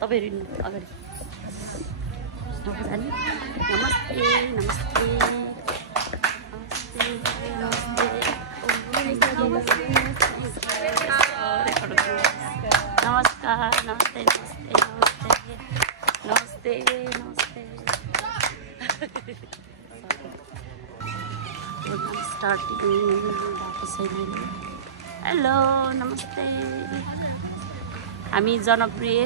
तपाईहरु अगाडि नमस्ते नमस्ते नमस्ते नमस्कार नमस्ते नमस्ते नमस्ते नमस्ते starting हेलो नमस्ते हामी जनप्रिय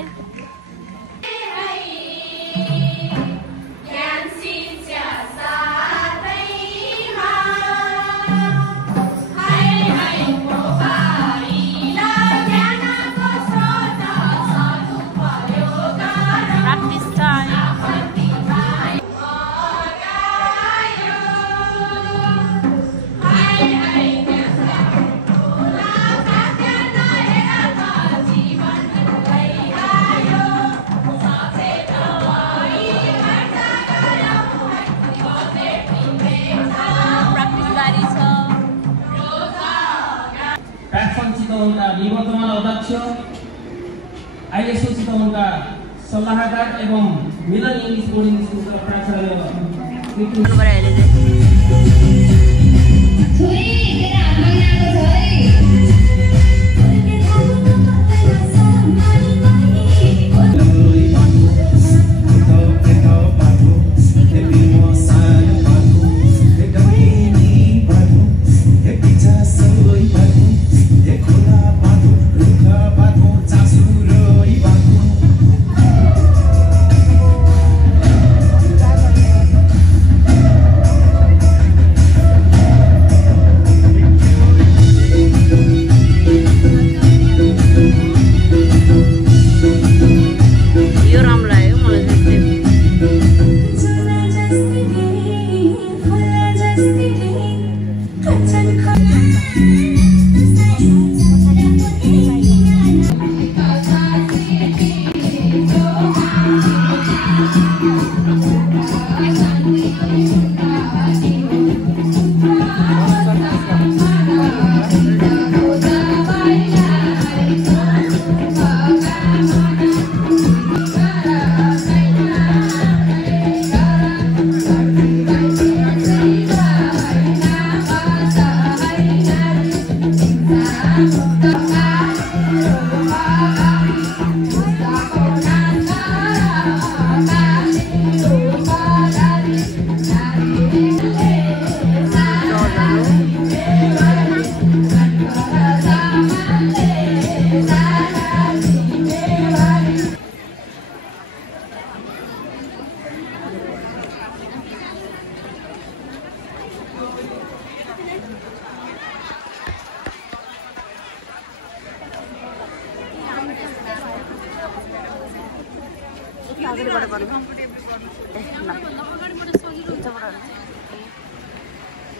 चितवनका निवर्तमान अध्यक्ष आईएसओ चितवनका सल्लाहकार एवं मिलन इंग्लिश बोर्डिङ स्कुलका प्राचार्य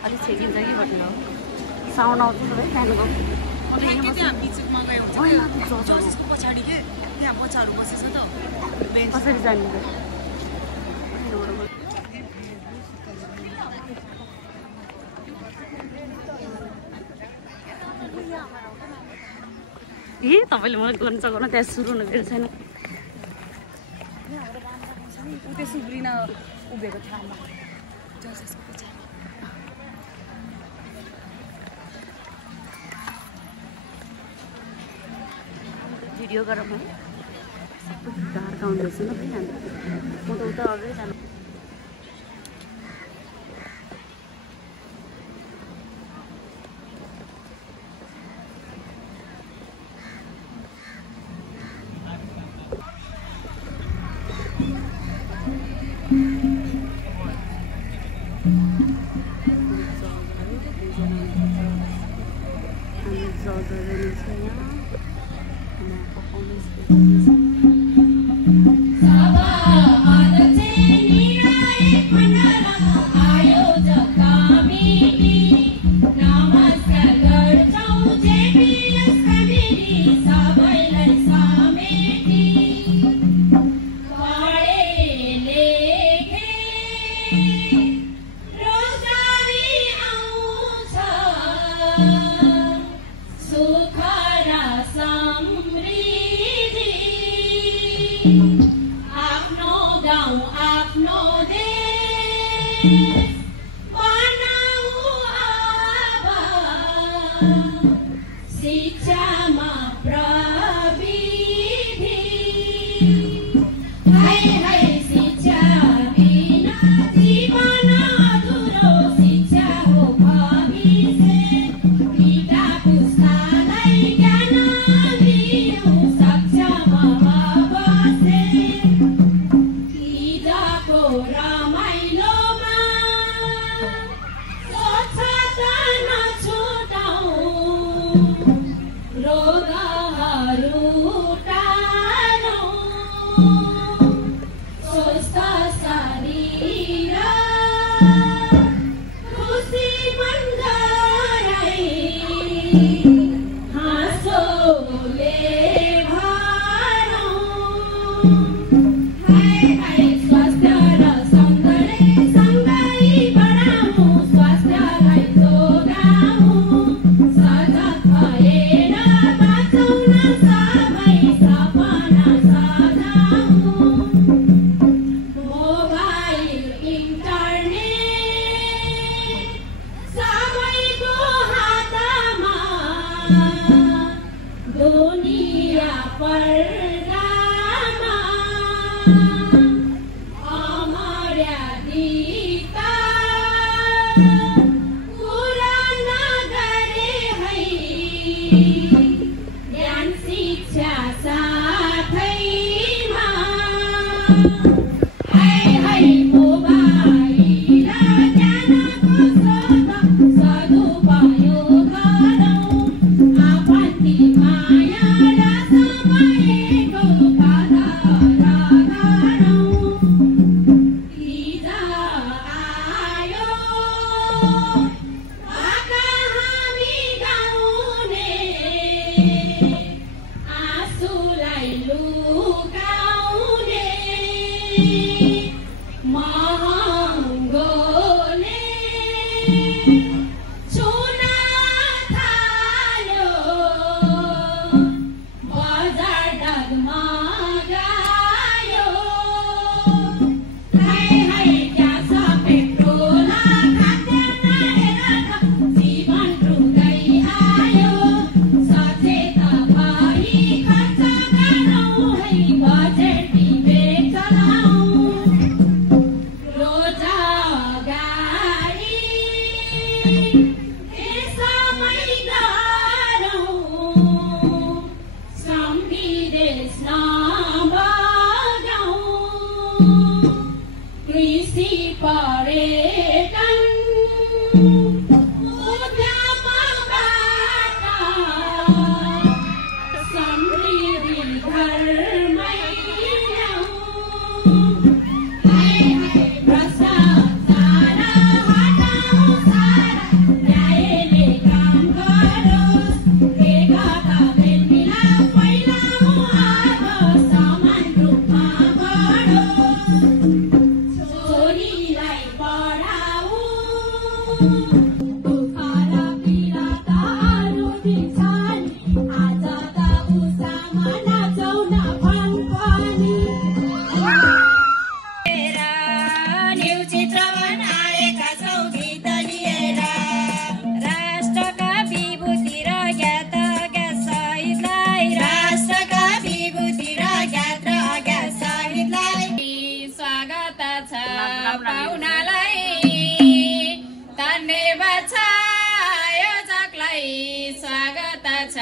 अलि छेकिन्छ कि भन्नु साउन्ड आउँछ नि है फ्यानको पछाडि के त्यहाँ बच्चाहरू बसेछ नि त कसरी जाने त ए तपाईले मलाई गर्न सक्नु त्यहाँ सुरु हुनु भएको छैन उतै सुब्रिना उभिएको ठाउँमा जसको पछाडि भिडियो गरौँ है गाह्रो गाउँदैछु न भाइ हामी म त उता अगाडि जानु Sabah, ada आफ्नो गाउँ आफ्नो देश बनाऊ अब शिक्षामा प्रविधि है है शिक्षा बिना जीवन अधुरो शिक्षा हो भविष्य पिता पुस्तालाई ज्ञान दिनु सक्षम अवश्य हिजोको रमाइलोमा स्वच्छता नछुटाऊ रोगहरू टाढौँ स्वस्थ शरीर खुसी मन गराई हाँसोले भरौँ हाय हाय स्वास्थ्य र सँगै बढाउँ स्वास्थ्यलाई जोगाउँ सजग भएर बाँचौँ न सबै सपना सजाउँ मोबाइल इन्टरनेट सबैको हातमा दुनिया पर्दामा अमर्यादित कुरा नगरे है ज्ञान शिक्षा साथैमा है है मोबाइल ज्ञानको स्रोत सदुपयोग गरौँ आफन्ती माया र समयको कदर गरौँ हिजो आयो भाका हामी गाउने आँसुलाई लुकाउने महँगोले छुन थाल्यो बजार डगमगायो हाय हाय ग्यास पेट्रोल खाद्यान्न हेरेर जीवन रुँदै आयो सचेत भई खर्च गरौँ है बजेट विवेक चलाऊ रोजगारी देशमै गरौँ श्रम विदेश नबगाउँ कृषि पर्यटन उद्यमबाट समृद्धि घरमै ल्याउँ हाय हाय भ्रष्टाचार हटाउँ सारा न्यायले काम गरोस् एकता मेलमिलाप फैलाउँ अब समान रूपमा बढोस् छोरीलाई पढाऊ दुःख र पीडाहरू बिछानी आज त उषामा नाचौँ न फनफनी न्युज चित्रवन आएका छौँ गीत लिएर राष्ट्रका विभूति र ज्ञात अज्ञात शहीदलाई राष्ट्रका विभूति र ज्ञात र अज्ञात शहीदलाई स्वागत छ पाहुनालाई धन्यवाद छ आयोजकलाई स्वागत छ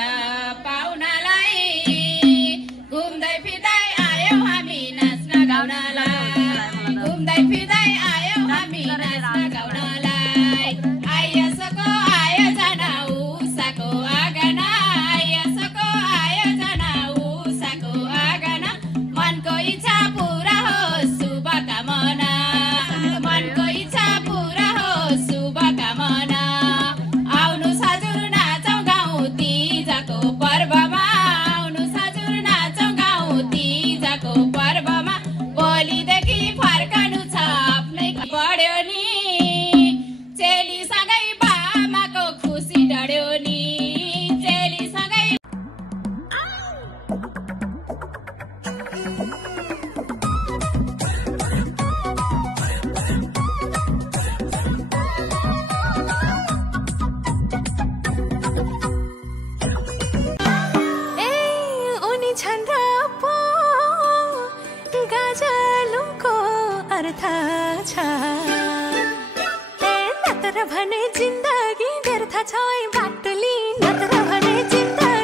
पाहुनालाई घुम्दै फिर्दै आयौँ हामी नाच्न गाउनलाई घुम्दै फिर्दै आयौँ हामी नाच्न गाउनलाई आइएसको आयोजना उषाको आँगन आइएसको आयोजना उषाको आँगन मनको इच्छा पुरा होस् शुभकामना मनको इच्छा पुरा होस् शुभकामना आउनुहोस् हजुर नाचौँ गाउँ तीजको पर्वमा आउनुहोस् हजुर नाचौँ गाउँ तीजको पर्वमा भोलिदेखि फर्कनु छ आफ्नै बढ्यो नि चेलीसँगै बामाको खुसी डढ्यो नि चेलीसँगै अर्थ छ ए नत्र भने जिन्दगी व्यर्थ छ बाटोली नत्र भने जिन्दगी